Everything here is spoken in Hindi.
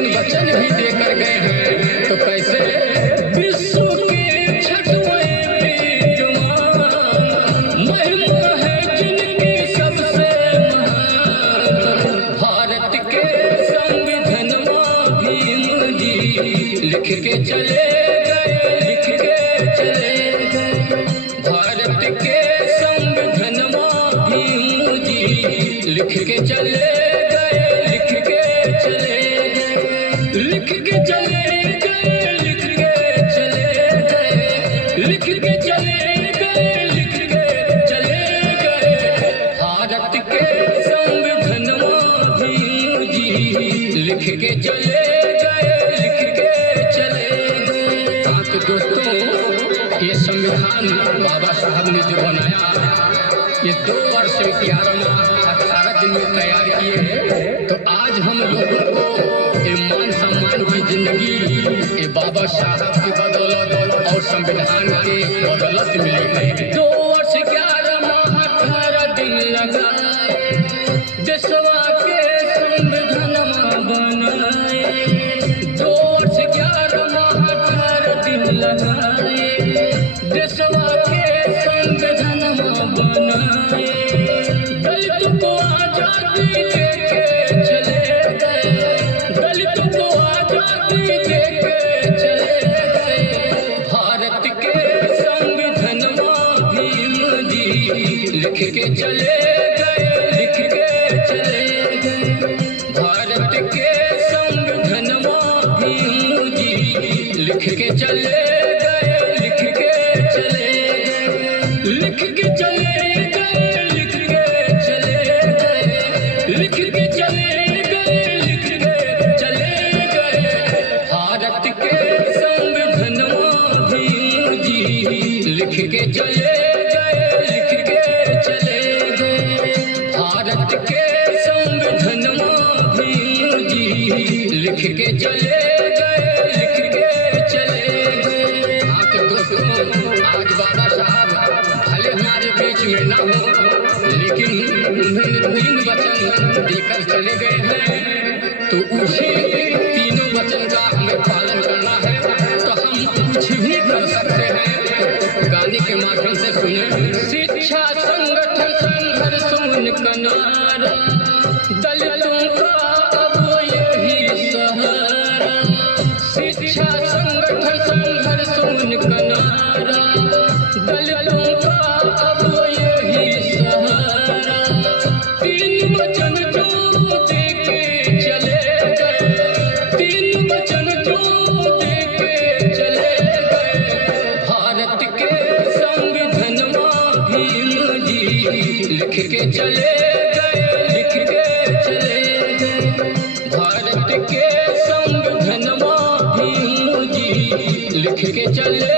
तीन वचन भी देकर गए हैं। तो कैसे? विश्व के छठवें विद्वान, महिमा है जिनकी सबसे महान। भारत के संविधानवा भीम जी लिख के चले गए, लिख के चले गए। भारत के संविधानवा भीम जी लिख के चले गए, लिख के चले गए, लिख के चले गए, लिख के चले गए, लिख के चले गए, लिख के चले गए। भारत के संविधानवा भीम जी लिख के चले गए, लिख के चले गए। हाँ तो दोस्तों, ये संविधान बाबा साहब ने जो बनाया, ये 2 वर्ष 11 माह 18 दिन में तैयार किए हैं। तो आज हम लोगों को ये मान सम्मान की जिंदगी ये बाबा साहब की बदौलत और संविधान के बदौलत मिली है। 2 वर्ष 11 माह 18 दिन लगाए, देशवा के संविधान बनाए। 2 वर्ष 11 माह 18 दिन लगाए, देशवा के संविधान बनाए। दलित को आजादी दे के चले गए, दलित को आजादी दे के चले गए। भारत के संविधानवा भीम जी लिख के चले गए, लिख के चले गए। भारत के संविधानवा भीम जी लिख के चले गए, लिख के चले गए, लिख के चले गए, लिख के चले गए, लिख के चले गए, लिख के चले गए। भारत के संविधानवा भीम जी लिख के चले गए, लिख के चले गए। भारत के संविधानवा भीम जी लिख के चले गए, लिख के चले गए। हाँ तो दोस्तों, आज बाबा साहब भले हमारे बीच में ना हो, लेकिन उन्होंने 3 वचन देकर चले गए हैं। तो उसी 3 वचन का हमें पालन करना है। तो हम कुछ भी कर सकते हैं। गाने के माध्यम से सुने। शिक्षा संगठन संघर्ष उनका नारा, दलितों का अब यही सहारा। शिक्षा संगठन संघर्ष उनका नारा, दलितों का अब यही सहारा। 3 वचन जो दे के चले गए, 3 वचन जो दे के चले गए। भारत के संविधानवा भीम जी लिख के चले गए, लिख के चले गए। भारत के संविधानवा भीम जी लिख के चले